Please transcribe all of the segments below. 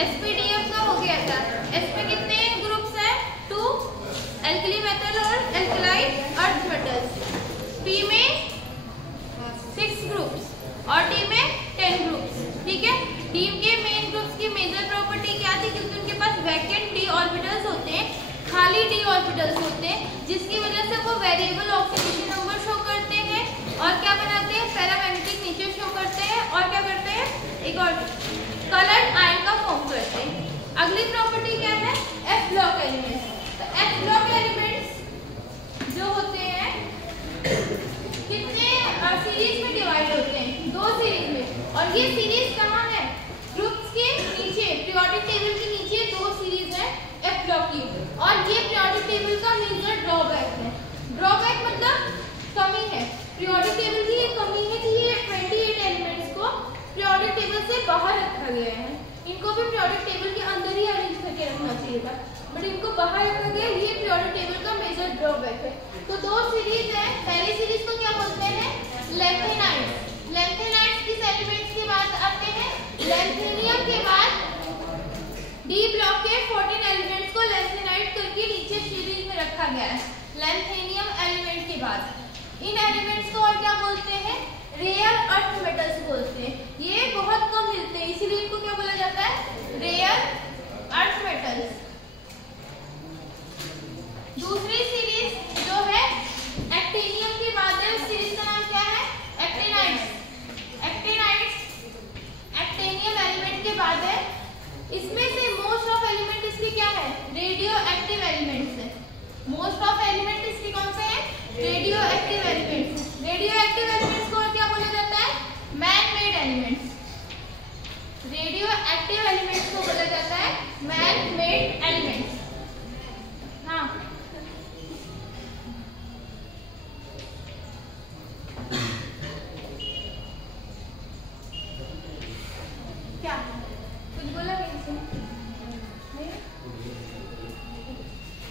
sp-DF का हो गया था। s में कितने ग्रुप्स हैं? 2 एल्कली मेटल और एल्कलाइड अर्थ मेटल्स। p में 6 ग्रुप्स और d में 10 ग्रुप्स। ठीक है, d के मेन ग्रुप्स की मेजर प्रॉपर्टी क्या थी? क्योंकि उनके पास वैकेंट d ऑर्बिटल्स होते हैं, खाली d ऑर्बिटल्स होते हैं, जिसकी वजह से वो वेरिएबल ऑक्सीडेशन नंबर शो करते हैं और क्या बनाते हैं? पैरामैग्नेटिक नेचर शो करते हैं और क्या करते हैं? एक और कलर्ड आयन का फॉर्म करते हैं। अगली प्रॉपर्टी क्या है? f block elements. तो f ब्लॉक एलिमेंट्स जो होते हैं कितने सीरीज में डिवाइड होते हैं? 2 सीरीज में। और ये सीरीज कहाँ है? ग्रुप्स के नीचे, पीरियोडिक टेबल के नीचे 2 सीरीज है f ब्लॉक की। और ये पीरियोडिक टेबल का मेजर ड्रॉबैक है। ड्रॉबैक मतलब कमी है। पीरियोडिक टेबल की ये कमी है कि ये 28 एलिमेंट्स को पीरियोडिक टेबल से बाहर रखा गया है। इनको भी पीरियोडिक टेबल के अंदर ही अरेंज करके रखना चाहिए था, बट इनको बाहर रखा गया। ये पीरियोडिक टेबल का मेजर ड्रॉबैक है। तो 2 सीरीज है। पहली सीरीज को क्या बोलते हैं? लैंथेनाइड्स। लैंथेनाइड्स किस एलिमेंट्स के बाद आते हैं? लैंथेनियम के बाद डी ब्लॉक के 14 एलिमेंट्स को लैंथेनाइड करके नीचे सीरीज में रखा गया है। लैंथेनियम एलिमेंट के बाद इन एलिमेंट्स को और क्या बोलते हैं? रेयर अर्थ मेटल्स बोलते हैं। ये बहुत कम मिलते हैं, इसीलिए इनको क्या बोला जाता है? Rare earth metals. दूसरी सीरीज जो है एक्टिनियम के बाद है, उस सीरीज का नाम क्या है? एक्टिनाइड्स। एक्टिनाइड्स एक्टिनियम एलिमेंट के बाद है। इसमें से मोस्ट ऑफ एलिमेंट इसके क्या है? रेडियो एक्टिव एलिमेंट्स है। मोस्ट ऑफ एलिमेंट इसके कौन से हैं? Radio active elements. Radio active elements को और क्या बोला जाता है? Man made elements. Radio active elements को बोला जाता है मैन मेड एलिमेंट्स। हाँ, क्या कुछ बोला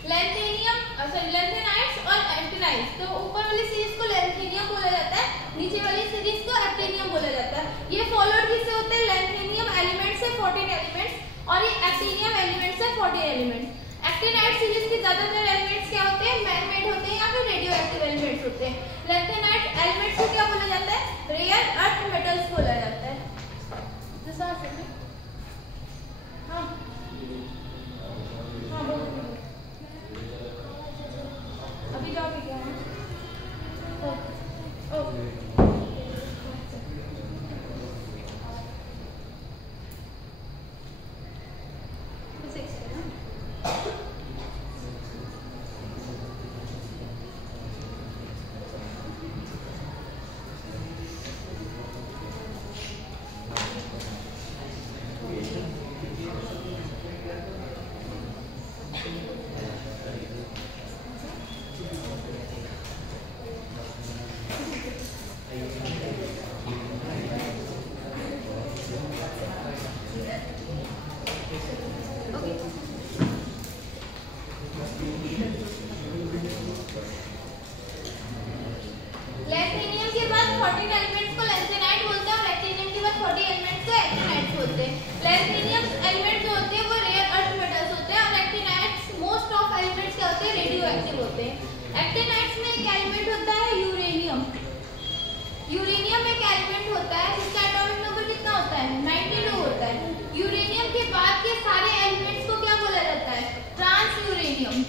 लैंथेनियम, सॉरी लैंथेनाइड्स और एक्टिनाइड्स। तो ऊपर वाली सीरीज को लैंथेनियम बोला जाता है, नीचे वाली सीरीज को एक्टिनियम बोला जाता है। ये फॉलोड किससे होते हैं? लैंथेनियम एलिमेंट से 14 एलिमेंट्स और ये एक्टिनियम एलिमेंट से 14 एलिमेंट्स। एक्टिनाइड सीरीज के ज्यादातर एलिमेंट्स क्या होते हैं? मैन मेड होते हैं या फिर रेडियो एक्टिव एलिमेंट्स होते हैं। लैंथेनाइड एलिमेंट्स को क्या बोला जाता है? रेयर अर्थ मेटल्स बोला जाता है। हाँ हाँ बोलो, अभी जाओगे क्या? लैंथेनियम के बाद 14 एलिमेंट्स को लैंथेनाइड बोलते हैं और एक्टिनियम के बाद 40 एलिमेंट्स को एक्टिनाइड्स बोलते हैं। लैंथेनियम एलिमेंट जो होते हैं वो रेयर अर्थ मेटल्स होते हैं और एक्टिनाइड्स मोस्ट ऑफ एलिमेंट्स क्या होते हैं? रेडियो एक्टिव होते हैं। एक्टिनाइड्स में एक एलिमेंट होता है यूरेनियम। यूरेनियम एक एलिमेंट होता है जिसका एटॉमिक नंबर कितना होता है? 92 होता है। यूरेनियम के बाद के सारे एलिमेंट्स को क्या बोला जाता है? Transuranium.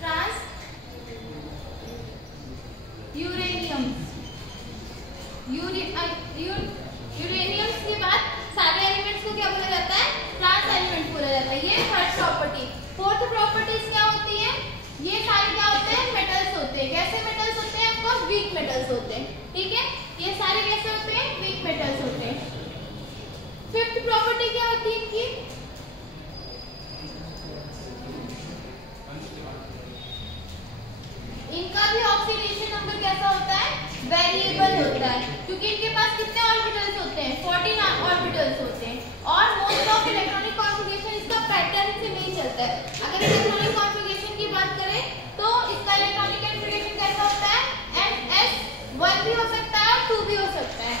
Transuranium. Uranium के बाद सारे एलिमेंट्स को क्या बोला जाता है? ट्रांस एलिमेंट बोला जाता है। ये थर्ड प्रॉपर्टी। फोर्थ प्रॉपर्टीज क्या होती है? ये सारे क्या होते हैं? मेटल्स होते हैं। कैसे मेटल्स होते हैं? ऑफकोर्स वीक मेटल्स होते हैं। ठीक है, ये सारे कैसे होते हैं? वीक मेटल्स होते हैं। फिफ्थ प्रॉपर्टी क्या होती है इनकी? इनका भी ऑक्सीडेशन नंबर कैसा होता है? वेरिएबल होता है, क्योंकि इनके पास कितने ऑर्बिटल्स होते हैं? 14 ऑर्बिटल्स होते हैं। और मोस्ट ऑफ इलेक्ट्रॉनिक कॉन्फ़िगरेशन इसका पैटर्न से नहीं चलता है। अगर इलेक्ट्रॉनिक कॉन्फ़िगरेशन की बात करें तो इसका इलेक्ट्रॉनिक कॉन्फ़िगरेशन कैसा होता है? NS1 भी हो सकता है और 2 भी हो सकता है।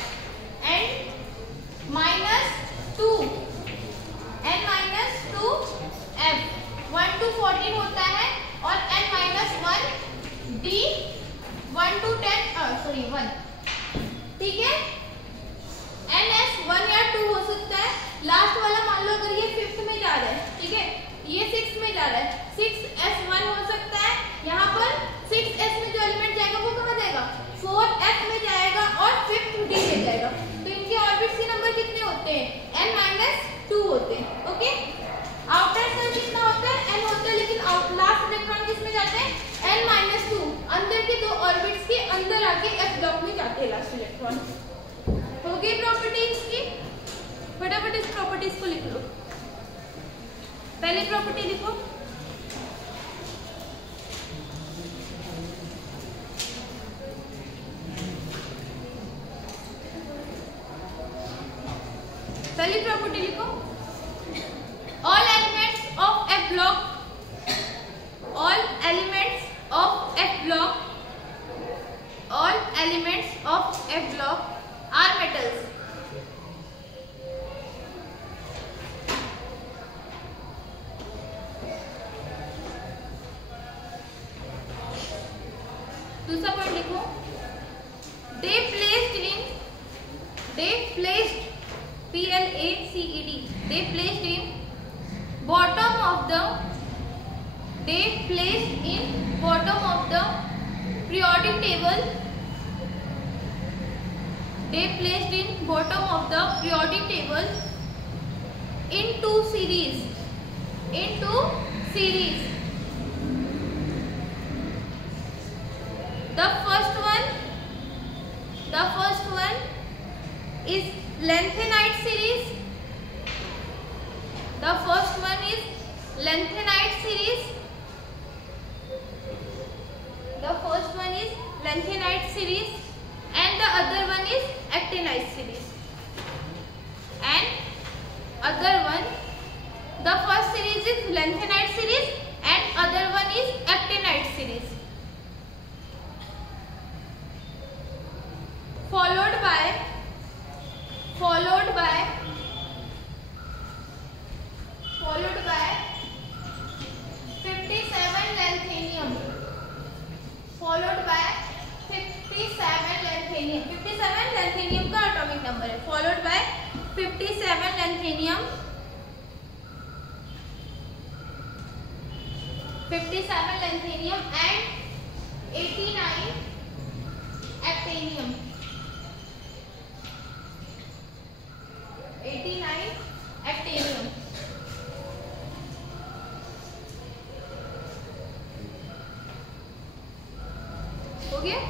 लास्ट वाला मान लो अगर ये 5th में जा रहा है, ठीक है, ये 6 में जा रहा है, 6s1 हो सकता है। यहाँ पर 6s में जो एलिमेंट जाएगा वो कहाँ जाएगा, 4f में जाएगा और 5th d में जाएगा। तो इनके ऑर्बिट्स के नंबर कितने होते हैं, n-2 होते हैं। ओके, आउटर सेल कितना होता है, n होता है, लेकिन लास्ट इलेक्ट्रॉन किस में जाते हैं, n-2, अंदर के दो ऑर्बिट्स के अंदर आके f ब्लॉक में जाते हैं लास्ट इलेक्ट्रॉन। हो गई प्रॉपर्टीज की, फटाफट इस प्रॉपर्टीज को लिख लो। पहली प्रॉपर्टी लिखो, पहली प्रॉपर्टी लिखो, all elements of F block, all elements of F block, all elements of F block are metals. दूसरा पॉइंट लिखो, they placed in bottom of the periodic table, they placed in bottom of the periodic table in two series, the first one is lanthanide series, the first one is lanthanide series, the first one is lanthanide series and the other one is actinide series, and other one, the first series is lanthanide series and other one is actinide series, followed by 57 lanthanum, followed by 57 lanthanum, 57 lanthanum का atomic number है, followed by 57 lanthanum, 57 lanthanum and 89 actinium, 89 actinium। हो गया।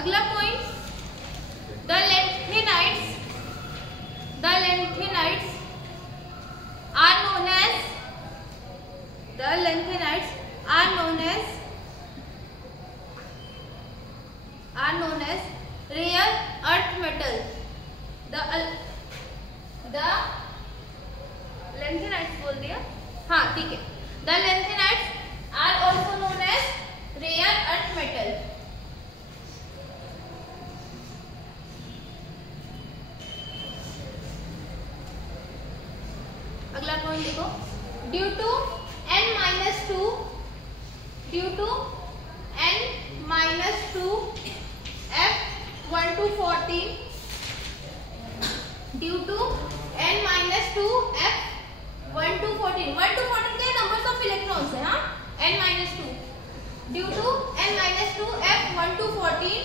अगला point, the lanthanides are known as rare earth metal। the lanthanides बोल दिया, हाँ ठीक है, the lanthanides are also known as rare earth metal। अगला पॉइंट देखो, due to n-2 F1-14, due to n-2 F1-14, 1-14 के नंबर्स ऑफ इलेक्ट्रॉन्स है, हाँ, n-2, due to n-2 F1-14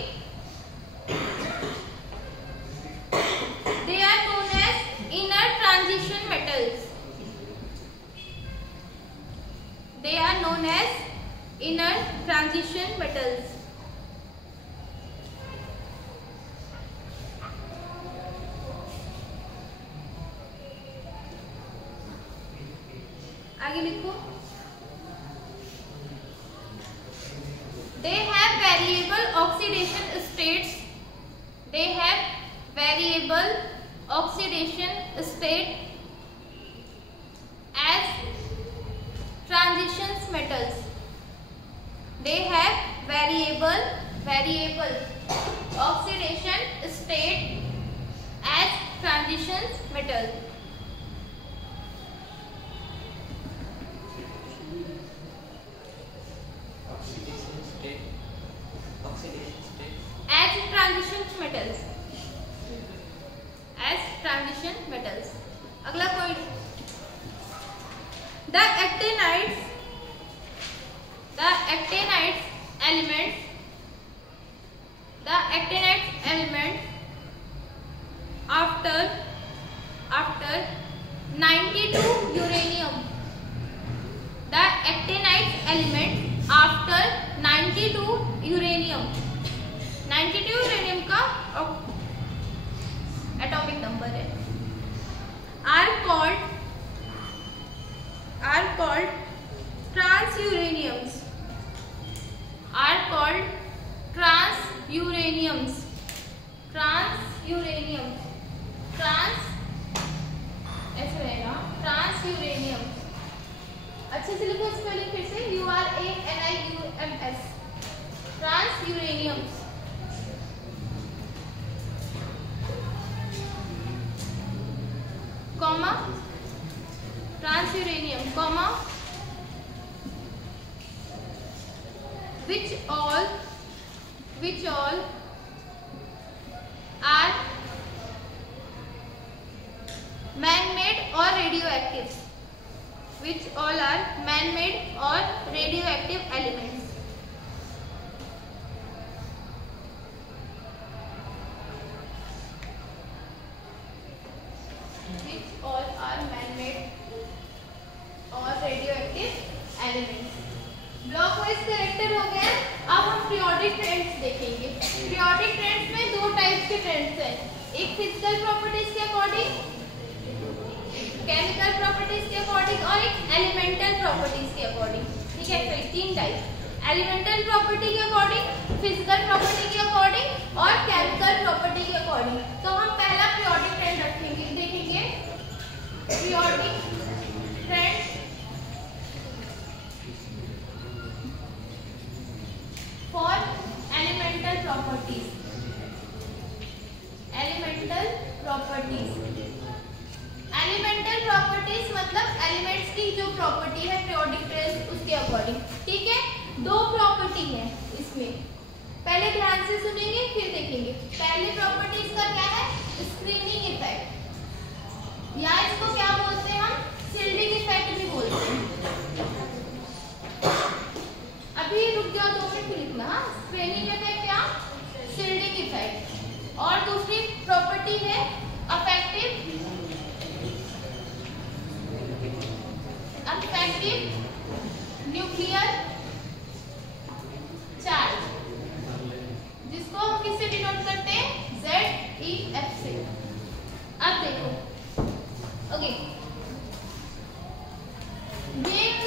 they are known as inner transition metals, they are known as inner transition metals। आगे लिखो, they have variable oxidation states, they have variable oxidation state as transition metals, they have variable oxidation state as transition metal। as transition metals, अगला point, the actinides element after 92 uranium, the actinides element after 92 uranium, 92 uranium का atomic number है, are called transuraniums, ऐसे रहेगा ट्रांसयूरेनियम। अच्छे से लिखो spelling फिर से, URANIUMS, transuraniums. Comma transuranium comma which all are man-made or radioactive, which all are man-made or radioactive elements, which all are man-made or radioactive elements। Block wise character हो गया। अब हम पीरियोडिक ट्रेंड्स देखेंगे। Periodic trends में दो type के trends हैं, एक फिजिकल प्रॉपर्टीज के अकॉर्डिंग, केमिकल प्रॉपर्टीज के अकॉर्डिंग, और एक एलिमेंटल प्रॉपर्टीज के अकॉर्डिंग। ठीक है, तो तीन टाइप, एलिमेंटल प्रॉपर्टी के अकॉर्डिंग, फिजिकल प्रॉपर्टी के अकॉर्डिंग और केमिकल प्रॉपर्टी के अकॉर्डिंग। तो हम पहला पीरियोडिक ट्रेंड रखेंगे, देखेंगे periodic trend for elemental properties. Elemental properties मतलब एलिमेंट्स की जो प्रॉपर्टी है पीरियोडिक ट्रेंड उसके अकॉर्डिंग। ठीक है, दो प्रॉपर्टी है इसमें, पहले ध्यान से सुनेंगे फिर देखेंगे। पहले प्रॉपर्टीज का क्या है, स्क्रीनिंग इफेक्ट, या इसको क्या बोलते हैं हम, शिल्डिंग इफेक्ट भी बोलते हैं। अभी रुक जाओ, 2 मिनट लिखना। स्क्रीनिंग इफेक्ट या शिल्डिंग इफेक्ट। और दूसरी प्रॉपर्टी है अफेक्टिव न्यूक्लियर चार्ज, जिसको हम किससे डिनोट करते हैं, ZEF से। अब देखो, ओके, ये एक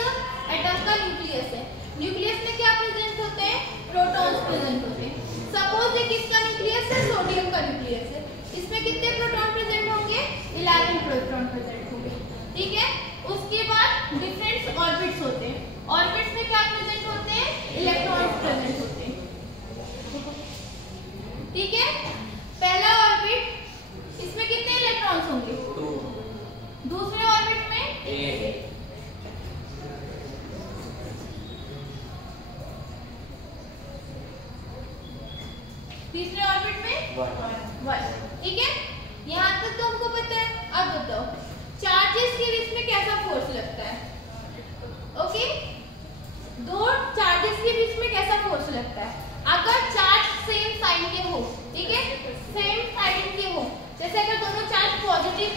एटम का न्यूक्लियस है। न्यूक्लियस में क्या प्रेजेंट होते हैं, प्रोटॉन्स प्रेजेंट होते हैं। सपोज ये किसका न्यूक्लियस है, सोडियम का न्यूक्लियस है। इसमें कितने प्रोटॉन प्रेजेंट होंगे, 11 प्रोटॉन प्रेजेंट होंगे। ठीक है, उसके बाद डिफरेंट ऑर्बिट्स होते हैं। ऑर्बिट्स में क्या प्रेजेंट होते हैं, इलेक्ट्रॉन्स प्रेजेंट होते हैं। ठीक है, पहला ऑर्बिट, इसमें कितने इलेक्ट्रॉन्स होंगे, 2। दूसरे ऑर्बिट में 1। तीसरे ऑर्बिट में 1। ठीक है, यहाँ तक तो हमको पता है। अब बताओ चार्जेस के बीच में कैसा फोर्स लगता है। ओके, दो चार्जेस के बीच में कैसा फोर्स लगता है, अगर चार्ज सेम साइन के हो। ठीक है, सेम साइन के हो, जैसे अगर दोनों चार्ज पॉजिटिव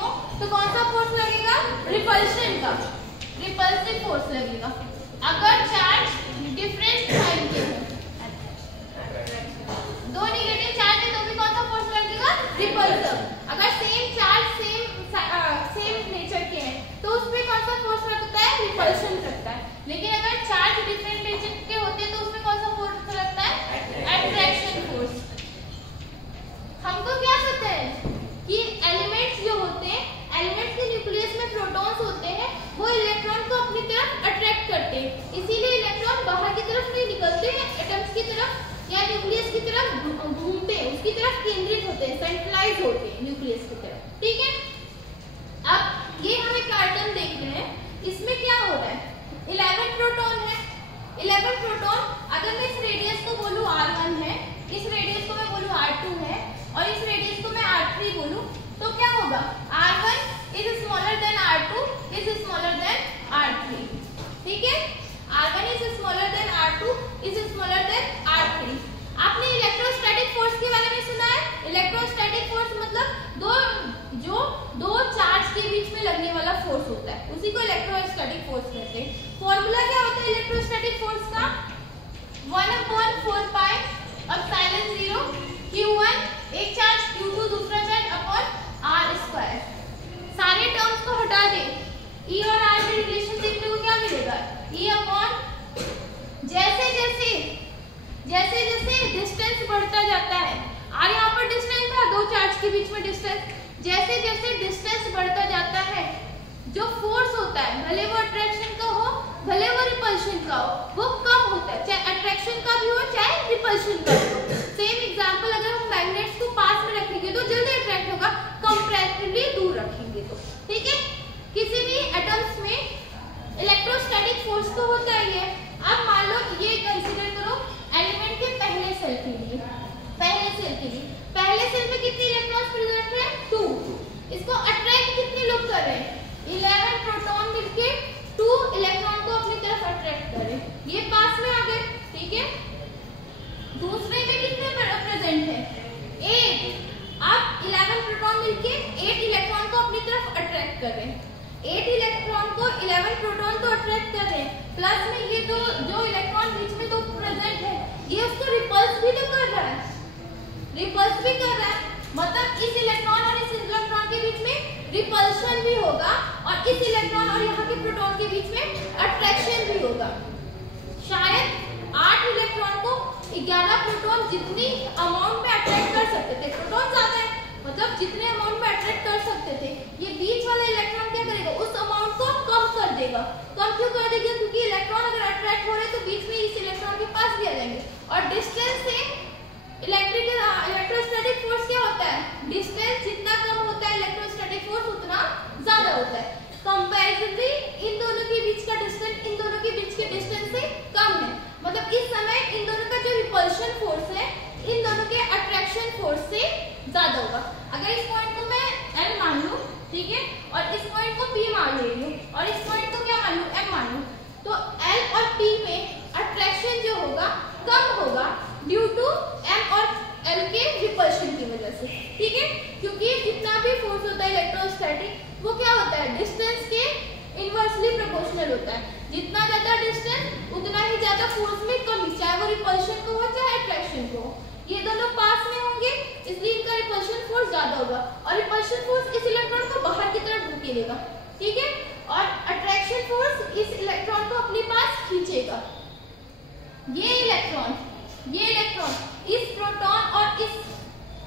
हो तो कौन सा फोर्स लगेगा, रिपल्शन का, रिपल्सिव फोर्स लगेगा। अगर चार्ज डिफरेंट साइन के हो, दो नेगेटिव चार्ज है तो भी कौन सा फोर्स लगेगा, रिपल्सिव। अगर सेम चार्ज सेम नेचर के हैं तो उसमें कौन सा फोर्स लगता है, रिपल्शन लगता है। लेकिन अगर चार्ज डिफरेंट नेचर के होते हैं तो उसमें कौन सा फोर्स लगता है, अट्रैक्शन फोर्स। हमको क्या पता है कि एलिमेंट्स जो होते हैं, एलिमेंट्स के न्यूक्लियस में प्रोटॉन्स होते हैं, वो इलेक्ट्रॉन को अपनी तरफ अट्रैक्ट करते हैं। इसीलिए इलेक्ट्रॉन बाहर की तरफ नहीं निकलते हैं, एटम्स की तरफ या न्यूक्लियस की तरफ घूमते हैं, उसकी तरफ केंद्रित होते हैं, सेंट्रलाइज होते हैं न्यूक्लियस की तरफ। ठीक है, अब ये हम एक कार्टन देख रहे हैं, इसमें क्या हो रहा है, 11 प्रोटॉन है। 11 प्रोटॉन, अगर मैं इस रेडियस को बोलूं R1 है, इस रेडियस को मैं बोलूं R2 है और इस रेडियस को मैं R3 बोलूं, तो क्या होगा, R1 is 1/4 pi epsilon 0 Q1 एक चार्ज, Q2 दूसरा चार्ज अपॉन R स्क्वायर। सारे टर्म्स को हटा दे, E और R में रिलेशन देखने को क्या मिलेगा, E अपॉन जैसे जैसे डिस्टेंस बढ़ता जाता है, और यहाँ पर डिस्टेंस था दो चार्ज के बीच में डिस्टेंस, जैसे जैसे डिस्टेंस बढ़ता जाता है जो फोर्स होता है, भले वो अट्रैक्शन का हो भले वो रिपल्शन का हो, वो कम होता है, चाहे अट्रैक्शन का भी हो चाहे रिपल्शन का हो। सेम एग्जांपल, अगर हम मैग्नेट्स को पास में रखेंगे तो जल्दी अट्रैक्ट होगा, कंपैरेटिवली दूर रखेंगे तो, ठीक है। किसी भी एटम्स में इलेक्ट्रोस्टैटिक फोर्स तो होता ही है। अब मान लो ये कंसीडर करो एलिमेंट के पहले सेल के लिए, पहले सेल में कितने इलेक्ट्रॉन्स प्रेजेंट है, 2। इसको अट्रैक्ट कितने लोग कर रहे हैं, 11 प्रोटॉन मिलके 2 इलेक्ट्रॉन को अपनी तरफ अट्रैक्ट कर रहे हैं, ये पास में आ गए, ठीक है। दूसरे में कितने प्रेजेंट है, 8। अब 11 प्रोटॉन मिलके 8 इलेक्ट्रॉन को अपनी तरफ अट्रैक्ट कर रहे हैं, 8 इलेक्ट्रॉन को 11 प्रोटॉन तो अट्रैक्ट कर रहे हैं, प्लस में ये दो जो इलेक्ट्रॉन बीच में तो प्रेजेंट है, ये उसको रिपल्स भी तो कर रहा है, मतलब इस इलेक्ट्रॉन और इस इलेक्ट्रॉन के बीच में रिपल्शन भी होगा और इस इलेक्ट्रॉन और यहाँ के प्रोटॉन के बीच में अट्रैक्शन भी होगा। शायद 8 इलेक्ट्रॉन को 11 प्रोटॉन जितनी अमाउंट में अट्रैक्ट कर सकते थे, प्रोटॉन ज्यादा है मतलब जितने अमाउंट में अट्रैक्ट कर सकते थे, ये बीच वाला इलेक्ट्रॉन क्या करेगा, उस अमाउंट को कम कर देगा। कम क्यों कर देगा, क्योंकि इलेक्ट्रॉन अगर अट्रैक्ट हो रहे तो बीच में इस इलेक्ट्रॉन के पास भी आ जाएंगे, और डिस्टेंस से इलेक्ट्रोस्टैटिक फोर्स क्या होता है, डिस्टेंस जितना कम होता है इलेक्ट्रोस्टैटिक फोर्स उतना ज्यादा होता है। कंपैरेटिवली इन दोनों के बीच का डिस्टेंस इन दोनों के बीच के डिस्टेंस से कम है, मतलब इस समय इन दोनों का जो रिपल्शन फोर्स है इन दोनों के अट्रैक्शन फोर्स से ज्यादा होगा। अगर इस पॉइंट को मैं L मान लूं, ठीक है, और इस पॉइंट को P मान ले लूं और इस पॉइंट को क्या मान लूं, M मान लूं, तो L और P में अट्रैक्शन जो होगा कम होगा ड्यू टू M और L के रिपल्शन की वजह से, ठीक है, क्योंकि जितना भी फोर्स होता है इलेक्ट्रोस्टैटिक वो क्या होता है, डिस्टेंस के इनवर्सली प्रोपोर्शनल होता है। जितना ज्यादा डिस्टेंस उतना ही ज्यादा फोर्स में कमी, चाहे वो रिपल्शन को हो चाहे अट्रैक्शन को हो। ये दोनों पास में होंगे इसलिए इनका रिपल्शन फोर्स ज्यादा होगा, और रिपल्शन फोर्स इस इलेक्ट्रॉन को बाहर की तरफ धकेलेगा, ठीक है, और अट्रैक्शन फोर्स इस इलेक्ट्रॉन को अपने पास खींचेगा। ये इलेक्ट्रॉन इस प्रोटॉन और इस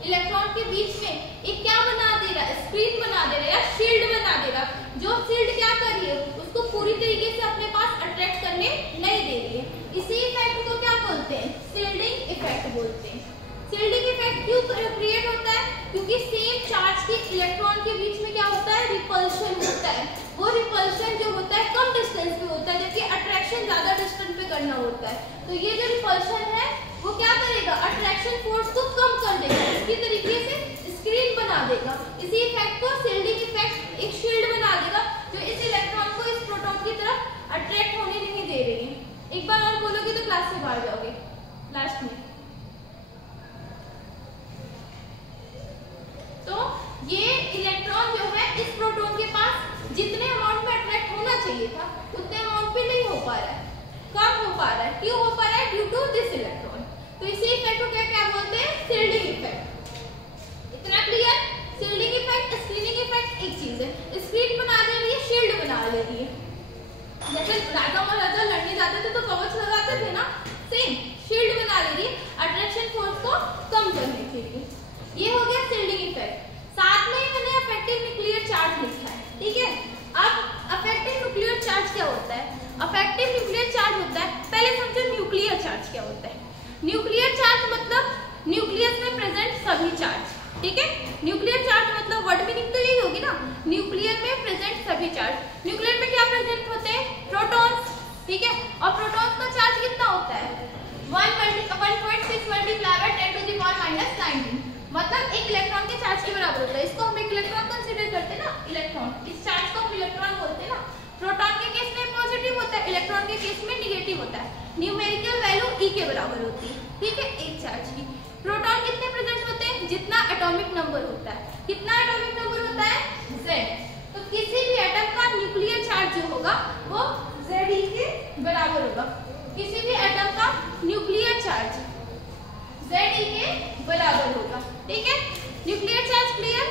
इलेक्ट्रॉन के बीच में एक क्या बना दे रहा है, स्क्रीन बना दे रहा है या शील्ड बना दे रहा है, जो शील्ड क्या कर रही है, उसको पूरी तरीके से अपने पास अट्रैक्ट करने नहीं दे रही है। इसी इफेक्ट को क्या बोलते हैं, शील्डिंग इफेक्ट बोलते हैं। शील्डिंग इफेक्ट क्यों क्रिएट होता है, क्योंकि सेम चार्ज के इलेक्ट्रॉन के बीच में क्या होता है, रिपल्शन होता है। वो रिपल्शन जो होता है कम डिस्टेंस पे होता है, जबकि अट्रैक्शन ज्यादा डिस्टेंस पे करना होता है। तो ये जो रिपल्शन है वो क्या करेगा, अट्रैक्शन फोर्स को कम कर देगा, इसकी तरीके से स्क्रीन बना देगा। इसी इफेक्ट को शील्डिंग इफेक्ट, एक शील्ड बना देगा जो इस इलेक्ट्रॉन को इस प्रोटॉन की तरफ अट्रैक्ट होने नहीं दे रही है। एक बार और बोलोगे तो क्लास से बाहर जाओगे लास्ट में। तो ये इलेक्ट्रॉन जो है इस प्रोटॉन के पास जितने अमाउंट में अट्रैक्ट होना चाहिए था उतने अमाउंट पे नहीं हो पा रहा है, कम हो पा रहा है। क्यों हो पा रहा है, ड्यू टू दिस इलेक्ट्रॉन। तो इसी इफेक्ट को क्या बोलते हैं, शील्डिंग इफेक्ट। इतना clear, shielding effect, screening effect एक चीज है, स्क्रीन बना दे रही है, शील्ड बना ले रही है। जैसे राजा महाराजा लड़ने जाते थे तो कवच लगाते थे ना, सेम शील्ड बना ले रही है अट्रैक्शन फोर्स को कम करने के लिए। ये हो गया शील्डिंग इफेक्ट। साथ में ही मैंने अफेक्टिव न्यूक्लियर चार्ज लिखा है, ठीक है। अब अफेक्टिव न्यूक्लियर चार्ज क्या होता है, अफेक्टिव न्यूक्लियर चार्ज होता है, पहले समझो न्यूक्लियर चार्ज क्या होता है। न्यूक्लियर चार्ज मतलब न्यूक्लियस में प्रेजेंट सभी चार्ज, ठीक है। न्यूक्लियर चार्ज मतलब वर्ड मीनिंग तो यही होगी ना, न्यूक्लियर में प्रेजेंट सभी चार्ज। न्यूक्लियर में क्या प्रेजेंट होते हैं, प्रोटॉन्स, ठीक है, और प्रोटॉन्स का चार्ज कितना होता है, 1.6 मल्टीप्लाई बाय 10⁻⁻19, मतलब एक इलेक्ट्रॉन के चार्ज के बराबर होता है। इसको हम एक इलेक्ट्रॉन कंसीडर करते हैं ना, इलेक्ट्रॉन, इस चार्ज को हम इलेक्ट्रॉन बोलते हैं ना। प्रोटॉन के केस में पॉजिटिव होता है, इलेक्ट्रॉन के केस में नेगेटिव होता है। न्यूमेरिकल वैल्यू E के बराबर होती है, ठीक है, एक चार्ज की। प्रोटॉन कितने प्रेजेंट होते हैं, जितना एटॉमिक नंबर होता है। कितना एटॉमिक नंबर होता है, Z। तो किसी भी एटम का न्यूक्लियर चार्ज जो होगा वो Ze के बराबर होगा। किसी भी एटम का न्यूक्लियर चार्ज Ze के बराबर होगा। ठीक है, न्यूक्लियर चार्ज क्लियर।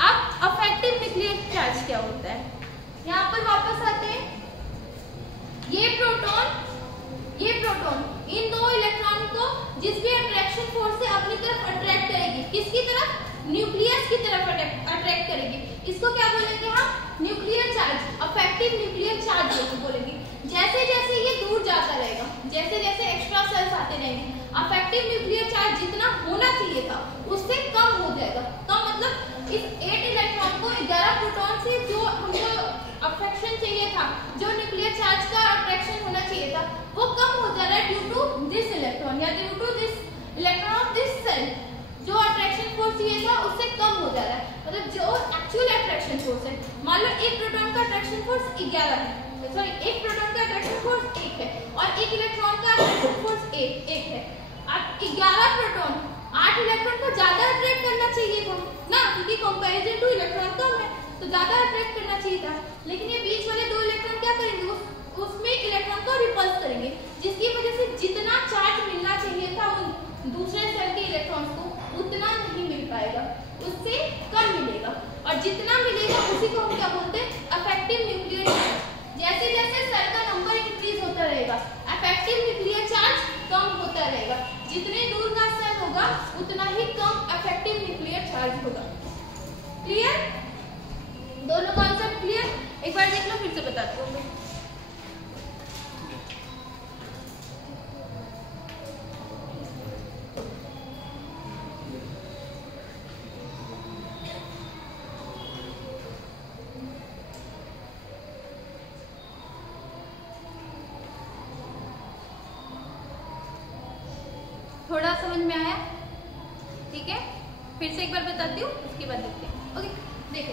अब अफेक्टिव न्यूक्लियर चार्ज क्या होता है, यहाँ पर वापस आते हैं। ये प्रोटॉन इन दो इलेक्ट्रॉन को जिस भी अट्रैक्शन फोर्स से अपनी तरफ अट्रैक्ट करेगी, किसकी तरफ, न्यूक्लियस की तरफ अट्रैक्ट करेगी, इसको क्या बोलेंगे हम, nuclear charge, affective nuclear charge बोलेंगे। जैसे जैसे ये दूर जाता रहेगा, जैसे जैसे एक्स्ट्रा सेल्स आते रहेंगे, अफेक्टिव न्यूक्लियर चार्ज जितना होना चाहिए था उससे कम हो जाएगा। कम मतलब इस 8 इलेक्ट्रॉन को 11 प्रोटॉन से जो हमको अफेक्शन चाहिए था, जो न्यूक्लियर चार्ज का अट्रैक्शन होना चाहिए था, वो कम हो जा रहा है ड्यू टू दिस इलेक्ट्रॉन या due to this electron of this cell. जो अट्रैक्शन फोर्स चाहिए था उससे कम हो जा रहा है, मतलब जो एक्चुअल अट्रैक्शन फोर्स है, मान लो एक प्रोटॉन का अट्रैक्शन फोर्स 11 है, सॉरी एक प्रोटॉन का अट्रैक्शन फोर्स 1 है और एक इलेक्ट्रॉन का अट्रैक्शन फोर्स 1 है। अब 11 प्रोटॉन 8 इलेक्ट्रॉन को ज्यादा अट्रैक्ट करना चाहिए था ना, क्योंकि कंपैरिजन टू इलेक्ट्रॉन कम है तो ज्यादा अट्रैक्ट करना चाहिए था, लेकिन ये बीच वाले 2 इलेक्ट्रॉन क्या करेंगे, उसमें इलेक्ट्रॉन को रिपल्स करेंगे, जिसकी वजह से जितना चार्ज मिलना चाहिए था उन दूसरे सेल के इलेक्ट्रॉन्स को उतना नहीं मिल पाएगा, उससे कम मिलेगा, और जितना मिलेगा उसी को हम क्या बोलते हैं, अफेक्टिव न्यूक्लियर चार्ज। जैसे जैसे सेल का नंबर इंक्रीज होता रहेगा, अफेक्टिव न्यूक्लियर चार्ज कम होता रहेगा, जितने दूर का सेल होगा उतना ही कम अफेक्टिव न्यूक्लियर चार्ज होगा। क्लियर, दोनों कॉन्सेप्ट क्लियर? एक बार देख लो, फिर से बताती हूँ। थोड़ा समझ में आया? ठीक है, फिर से एक बार बताती हूँ, उसके बाद देखते हैं। ओके, देखो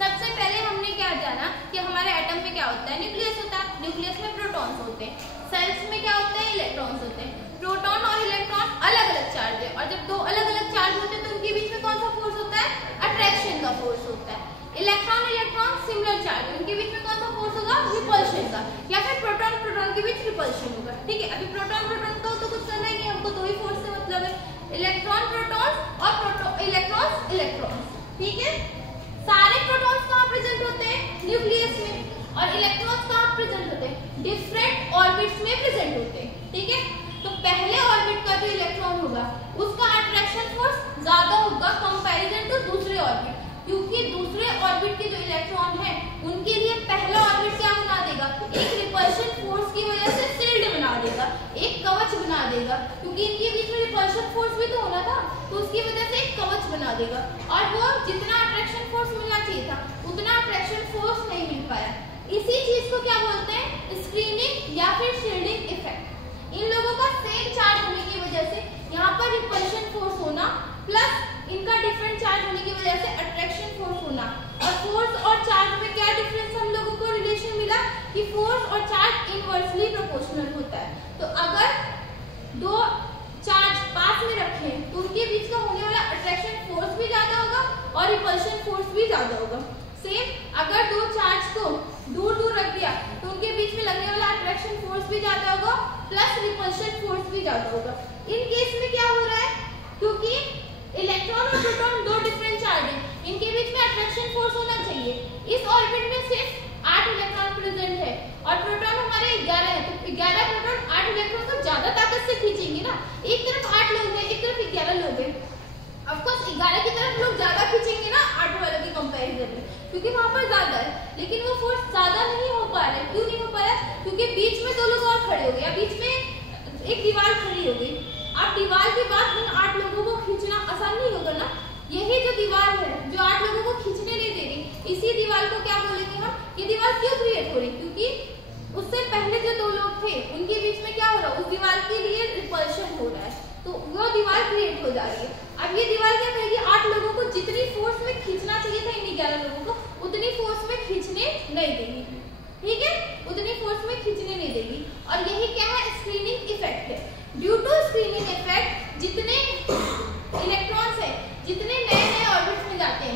सबसे पहले हमने क्या जाना कि हमारे एटम में क्या होता है, न्यूक्लियस होता है, न्यूक्लियस में प्रोटॉन्स होते हैं, सेल्स में क्या होते हैं, इलेक्ट्रॉन्स होते हैं। प्रोटॉन और इलेक्ट्रॉन अलग अलग चार्ज है, और जब दो अलग अलग चार्ज होते हैं तो उनके बीच में कौन सा फोर्स होता है, अट्रैक्शन का फोर्स होता है। इलेक्ट्रॉन सिमिलर चार्ज है, उनके बीच में कौन सा फोर्स होगा, रिपल्शन का, या फिर प्रोटॉन के बीच रिपल्शन होगा। ठीक है, अभी प्रोटॉन का तो कुछ करना ही नहीं, हमको दो ही फोर्स से मतलब है, इलेक्ट्रॉन प्रोटॉन्स और इलेक्ट्रॉन्स। ठीक है, सारे प्रोटॉन्स कहाँ प्रेजेंट होते हैं, न्यूक्लियस में, और इलेक्ट्रॉन्स कहाँ प्रेजेंट होते हैं, डिफरेंट ऑर्बिट्स में प्रेजेंट होते हैं। ठीक है, तो पहले ऑर्बिट का जो इलेक्ट्रॉन होगा उसका अट्रैक्शन फोर्स ज्यादा होगा कंपैरिजन टू दूसरे ऑर्बिट, क्योंकि दूसरे ऑर्बिट के जो इलेक्ट्रॉन है उनके लिए पहला ऑर्बिट क्या बना देगा, एक रिपल्शन फोर्स की वजह से शील्ड बना देगा, एक कवच बना देगा, क्योंकि इनके बीच में रिपल्शन फोर्स भी तो होना था, तो उसकी वजह से एक कवच बना देगा, और वो जितना अट्रैक्शन फोर्स मिलना चाहिए था उतना अट्रैक्शन फोर्स नहीं मिल पाया। इसी चीज को क्या बोलते हैं, स्क्रीनिंग या फिर शील्डिंग इफेक्ट। इन लोगों का सेम चार्ज होने की वजह से यहाँ पर रिपल्शन फोर्स होना प्लस इनका डिफरेंट चार्ज होने की वजह से अट्रैक्शन फोर्स होना, और फोर्स और चार्ज में क्या डिफरेंस हम लोगों को रिलेशन मिला कि फोर्स और चार्ज इनवर्सली प्रोपोर्शनल होता है। तो अगर दो चार्ज पास में रखें तो उनके बीच का होने वाला अट्रैक्शन फोर्स भी ज्यादा होगा और रिपल्शन फोर्स भी ज्यादा होगा। सेम अगर दो चार्ज को दूर दूर रख दिया तो उनके बीच में लगने वाला अट्रैक्शन फोर्स भी ज्यादा होगा प्लस रिपल्शन फोर्स भी ज्यादा होगा। इन केस में क्या हो रहा है, क्योंकि इलेक्ट्रॉन और प्रोटॉन दो डिफरेंट चार्ज है, इनके बीच में अट्रैक्शन फोर्स होना चाहिए। इस ऑर्बिट में सिर्फ 8 इलेक्ट्रॉन प्रेजेंट है और प्रोटॉन हमारे 11 है, तो 11 प्रोटॉन 8 इलेक्ट्रॉन को ज्यादा ताकत से खींचेंगे ना। एक तरफ 8 लोग हैं, एक तरफ 11 लोग हैं, ऑफ कोर्स 11 की तरफ लोग ज्यादा खींचेंगे ना 8 वालों के कंपैरिजन में, क्योंकि वहां पर ज्यादा है, लेकिन वो फोर्स ज्यादा नहीं हो पा रहा है। क्यों नहीं हो पा रहा है, क्योंकि बीच में 2 लोग और खड़े हो गए, या बीच में एक दीवार खड़ी हो गई। अब दीवार के बाद इन 8 लोगों को खींचना आसान नहीं होगा ना। यही जो दीवार है जो 8 लोगों को खींचने नहीं दे रही, इसी दीवार को क्या बोलेंगे हम, ये दीवार क्यों क्रिएट हो रही, क्योंकि उससे पहले जो 2 लोग थे उनके बीच में क्या हो रहा है, उस दीवार के लिए रिपल्शन हो रहा है, तो वो दीवार क्रिएट हो जा रही है। अब ये दीवार क्या करेगी, 8 लोगों को जितनी फोर्स में खींचना चाहिए था इन 11 लोगों को उतनी फोर्स में खींचने नहीं देगी। ठीक है, उतनी फोर्स में खींचने नहीं देगी, और यही क्या है, स्क्रीनिंग इफेक्ट है। ड्यू टू स्क्रीनिंग इफेक्ट जितने इलेक्ट्रॉन्स है, जितने नए नए ऑर्बिट्स में जाते हैं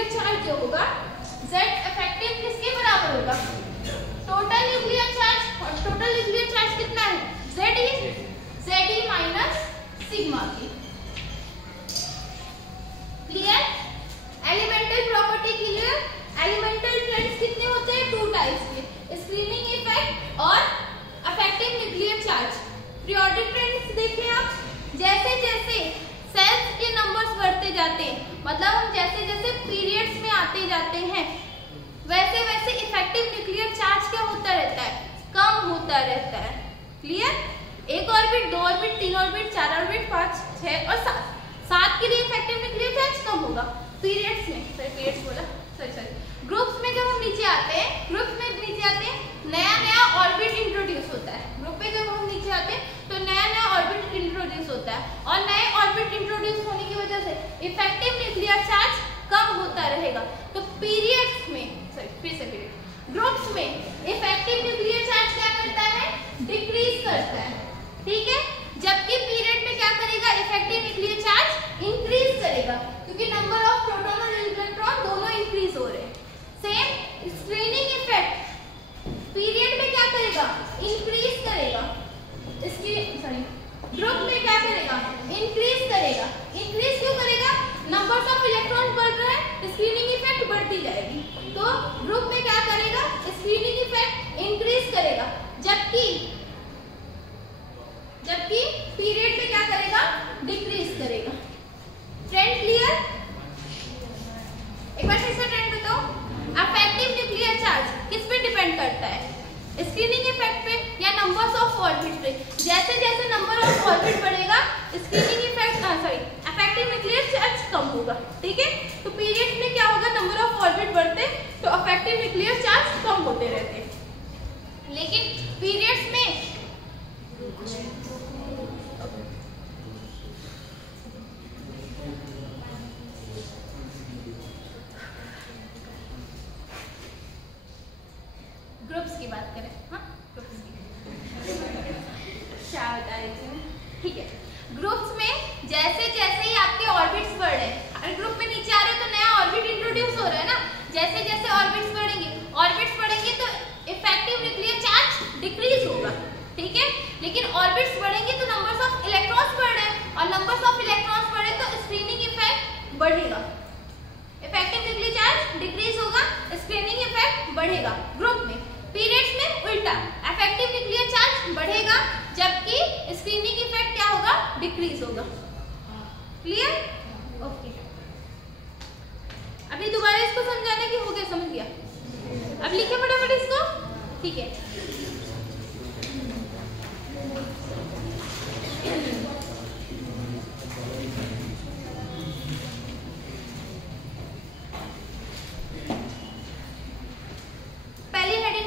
न्यूक्लियर चार्ज जो होगा Z इफेक्टिव किसके बराबर होगा, टोटल न्यूक्लियर चार्ज, और टोटल न्यूक्लियर चार्ज कितना है Ze माइनस सिग्मा के। Clear? Elemental property clear? Elemental friends कितने होते हैं, 2 टाइप्स के, स्क्रीनिंग इफेक्ट और affective nuclear charge. Periodic friends देखिए आप, जैसे जैसे सेल्स के नंबर्स बढ़ते जाते हैं, मतलब हम जैसे जैसे पीरियड्स में आते जाते हैं, वैसे वैसे इफेक्टिव न्यूक्लियर चार्ज क्या होता रहता है, कम होता रहता है। Clear? 1 orbit, 2 orbit, 3 orbit, 4 orbit, 5, 6 और 7 के लिए इफेक्टिव न्यूक्लियर चार्ज कम होगा पीरियड्स में। पीरियड्स बोला, सॉरी ग्रुप्स में जब हम नीचे आते हैं, नया ऑर्बिट इंट्रोड्यूस होता है। ग्रुप में जब हम नीचे आते हैं तो नया ऑर्बिट इंट्रोड्यूस होता है, और नए ऑर्बिट इंट्रोड्यूस होने की वजह से इफेक्टिव न्यूक्लियर चार्ज कम होता रहेगा। तो पीरियड्स में, ग्रुप्स में इफेक्टिव न्यूक्लियर चार्ज क्या करता है, डिक्रीज करता है। ठीक है? जबकि पीरियड में क्या करेगा, इफेक्टिव न्यूक्लियर चार्ज इंक्रीज करेगा, क्योंकि नंबर ऑफ प्रोटॉन और इलेक्ट्रॉन दोनों इंक्रीज हो रहे हैं। सेम स्क्रीनिंग इफेक्ट पीरियड में क्या करेगा, इंक्रीज करेगा, इसकी ग्रुप में क्या करेगा, इंक्रीज करेगा। इंक्रीज क्यों करेगा, नंबर्स ऑफ इलेक्ट्रॉन बढ़ रहा है, स्क्रीनिंग इफेक्ट बढ़ती जाएगी। तो ग्रुप में क्या करेगा, स्क्रीनिंग इफेक्ट इंक्रीज करेगा, जबकि पीरियड में क्या करेगा, डिक्रीज करेगा। Friend clear? एक बार फिर से फ्रेंड बताओ, अफेक्टिव न्यूक्लियर चार्ज किस पे डिपेंड करता है, स्क्रीनिंग इफेक्ट पे या नंबर्स ऑफ ऑर्बिट पे? जैसे जैसे नंबर ऑफ ऑर्बिट बढ़ेगा, screening effect effective nuclear charge कम होगा। ठीक है? तो पीरियड में क्या होगा, नंबर ऑफ ऑर्बिट बढ़ते तो अफेक्टिव न्यूक्लियर चार्ज कम होते रहते, लेकिन पीरियड्स में ग्रुप्स की बात करें, हाँ ग्रुप्स की क्या बता रही थी मैं? ठीक है, ग्रुप्स में जैसे जैसे ही आपके ऑर्बिट्स बढ़ रहे हैं, हर ग्रुप में नीचे आ रहे हैं तो नया ऑर्बिट इंट्रोड्यूस हो रहा है ना, जैसे जैसे ऑर्बिट्स बढ़ेंगे तो इफेक्टिव न्यूक्लियर चार्ज डिक्रीज होगा। ठीक है? लेकिन ऑर्बिट्स बढ़ेंगे तो नंबर्स ऑफ इलेक्ट्रॉन्स बढ़ रहे हैं, और नंबर्स ऑफ इलेक्ट्रॉन्स बढ़े तो स्क्रीनिंग इफेक्ट बढ़ेगा, इफेक्टिव न्यूक्लियर चार्ज डिक्रीज होगा, स्क्रीनिंग इफेक्ट बढ़ेगा। ग्रुप में, पीरियड्स में उल्टा, इफेक्टिव न्यूक्लियर चार्ज बढ़ेगा, जबकि स्क्रीनिंग इफेक्ट क्या होगा, डिक्रीज होगा। क्लियर? ओके, अभी दोबारा इसको समझाने की हो गया, समझ गया? अब लिखे फटाफट इसको। ठीक है,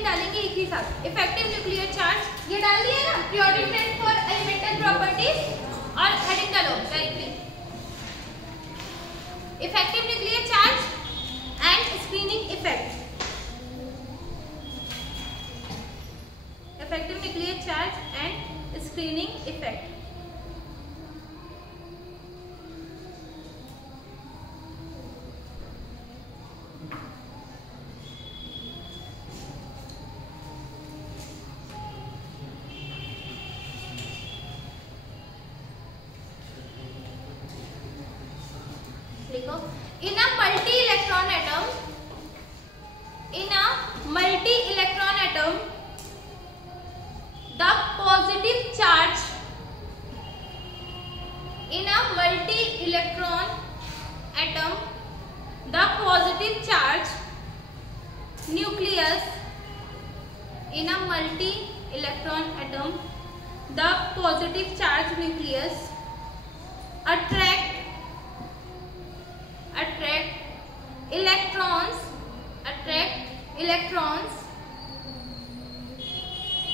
डालेंगे एक ही साथ, इफेक्टिव न्यूक्लियर चार्ज ये डाल दिया ना, periodic friends for elemental properties, और हेडिंग डालो directly, effective nuclear charge and screening effect, effective nuclear charge and screening effect. In a multi-electron atom, the positive charge in a multi-electron atom, the positive charge nucleus in a multi-electron atom, the positive charge nucleus attract electrons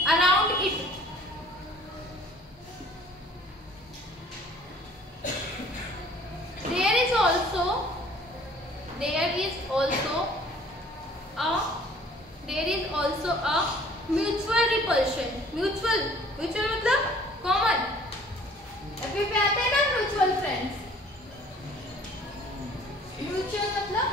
around it. There is also a mutual repulsion. Mutual मतलब common, FP पे आते हैं ना mutual friends, mutual मतलब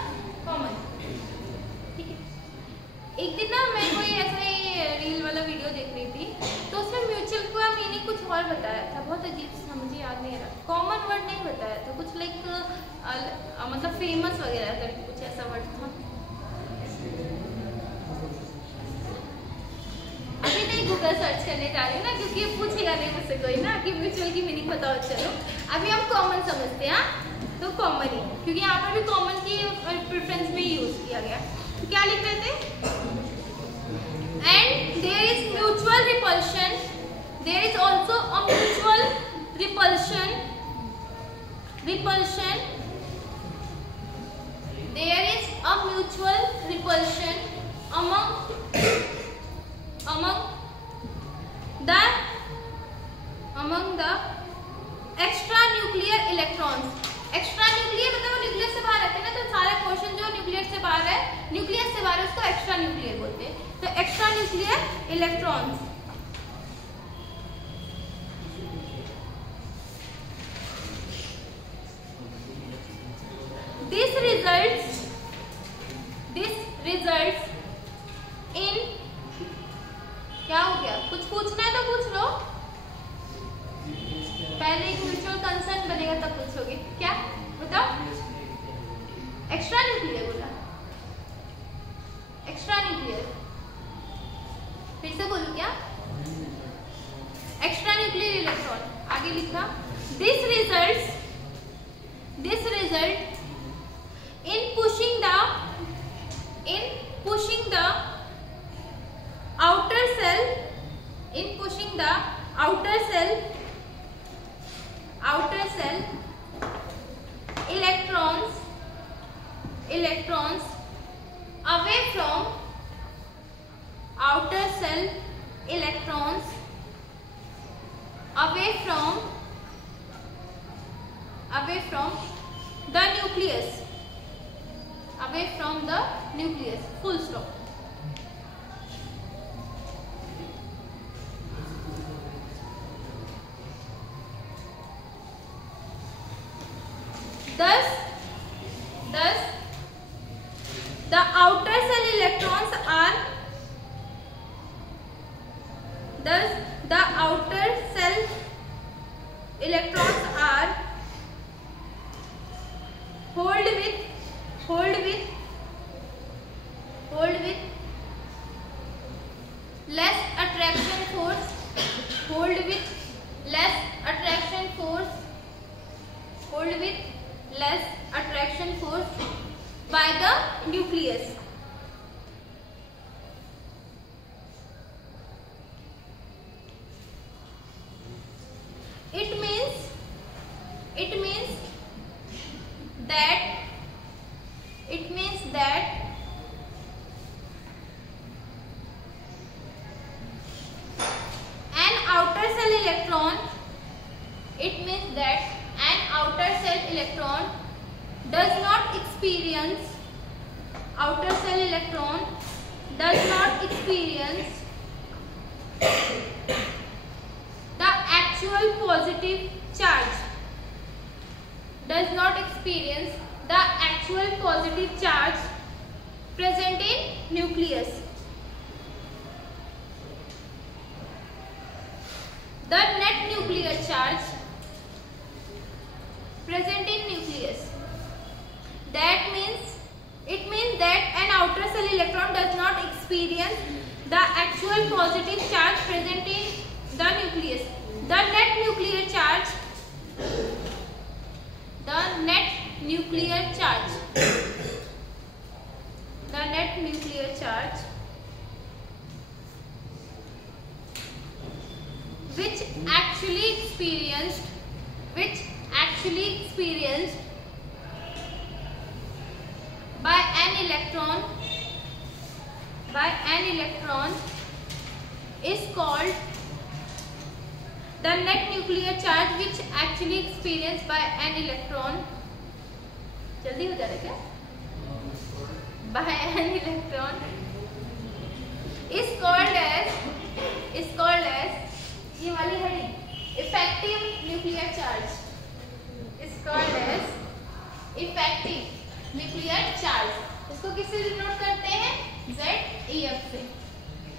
word बताया था, बहुत अजीब सा, मुझे याद नहीं आ रहा, कॉमन वर्ड नहीं बताया था, कुछ लाइक मतलब फेमस वगैरह करके कुछ ऐसा वर्ड था। अभी नहीं गूगल सर्च करने जा रही हूँ ना, क्योंकि ये पूछेगा नहीं मुझसे कोई ना कि म्यूचुअल की मीनिंग बताओ। चलो अभी हम कॉमन समझते हैं, तो कॉमन ही, क्योंकि यहाँ पर भी कॉमन की प्रेफरेंस में यूज किया गया। तो क्या लिख रहे थे? And there is mutual repulsion, there is also a mutual repulsion, there is a mutual repulsion among the extra nuclear electrons। Extra nuclear मतलब वो न्यूक्लियस से बाहर रहते हैं ना, तो सारे पोर्शन जो न्यूक्लियस से बाहर है, न्यूक्लियस से बाहर है, उसको एक्स्ट्रा न्यूक्लियर बोलते हैं। तो extra nuclear electrons, this results in, क्या हो गया? कुछ पूछना है तो पूछ लो, पहले एक म्यूचुअल कंसर्न बनेगा तब पूछोगे। क्या बताओ? एक्स्ट्रा न्यूक्लियर बोला, एक्स्ट्रा न्यूक्लियर, फिर से बोलूं क्या? Extra nuclear electron. आगे लिखा this result in pushing the outer cell electrons away from outer cell electrons away from the nucleus, away from the nucleus, full stop। Thus the outer cell electrons are hold with less attraction force, by the nucleus। It means that an outer cell electron does not experience the actual positive charge present in nucleus। The net nuclear charge present in nucleus, it means that an outer cell electron does not experience the actual positive charge present in the nucleus। The net nuclear charge which actually experienced by an electron is called the net nuclear charge which actually experienced by an electron, जल्दी हो जा रहा है क्या? By an electron is called as ये वाली heading, effective nuclear charge is called as effective nuclear charge। इसको किससे डिनोट करते हैं? ZEF से,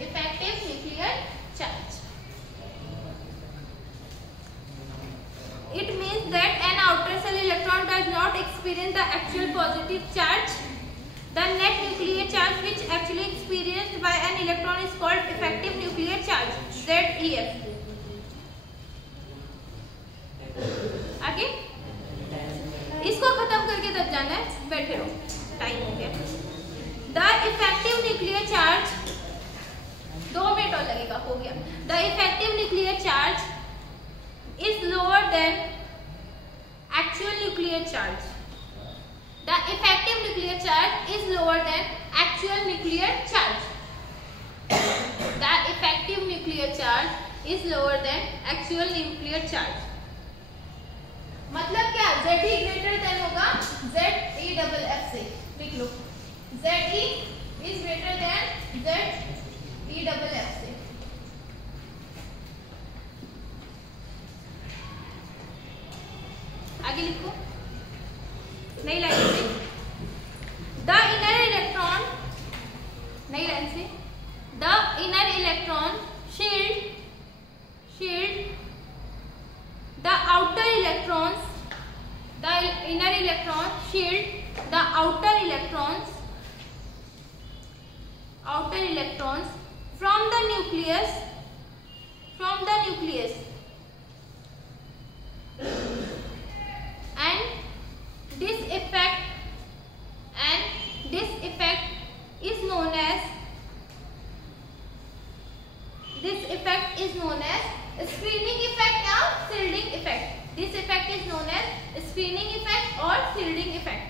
effective nuclear charge। outer cell electron does not experience the actual positive charge. The net nuclear charge which actually experienced by an electron is called effective nuclear charge, ZEF. आगे इसको खत्म करके तब जाना है, बैठे रहो, टाइम हो गया। The effective nuclear charge, 2 minute और लगेगा, हो गया। The effective nuclear charge is lower than actual nuclear charge. The effective nuclear charge is lower than actual nuclear charge. The effective nuclear charge is lower than actual nuclear charge. मतलब क्या? ZE greater than होगा ZEFF से, लिख लो। ZE is greater than ZEFF से। आगे लिखो नई line से। The inner electron, नई लाइन से, the inner electron shield the outer electrons, the inner electron shield the outer electrons from the nucleus, and this effect is known as screening effect or shielding effect. This effect is known as screening effect or shielding effect.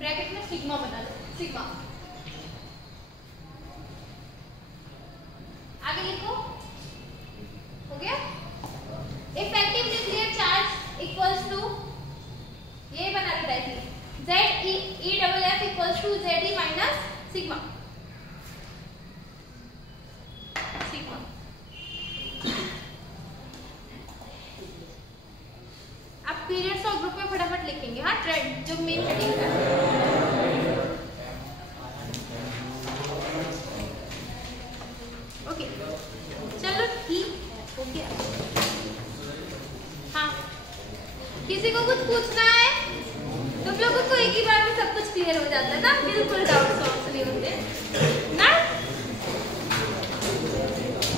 Bracket में sigma बना दो, sigma. आगे लिखो, हो गया। Effective nuclear charge equals to, ये बना देता है ZEF equals to ZE minus sigma. अब पीरियड्स और ग्रुप में फटाफट लिखेंगे, हाँ, ट्रेंड जो मेन हेडिंग है। ओके, चलो ठीक हो गया। हाँ, किसी को कुछ पूछना है? तुम लोगों को एक ही बार में सब कुछ क्लियर हो जाता है ना, बिल्कुल डाउट्स नहीं होते।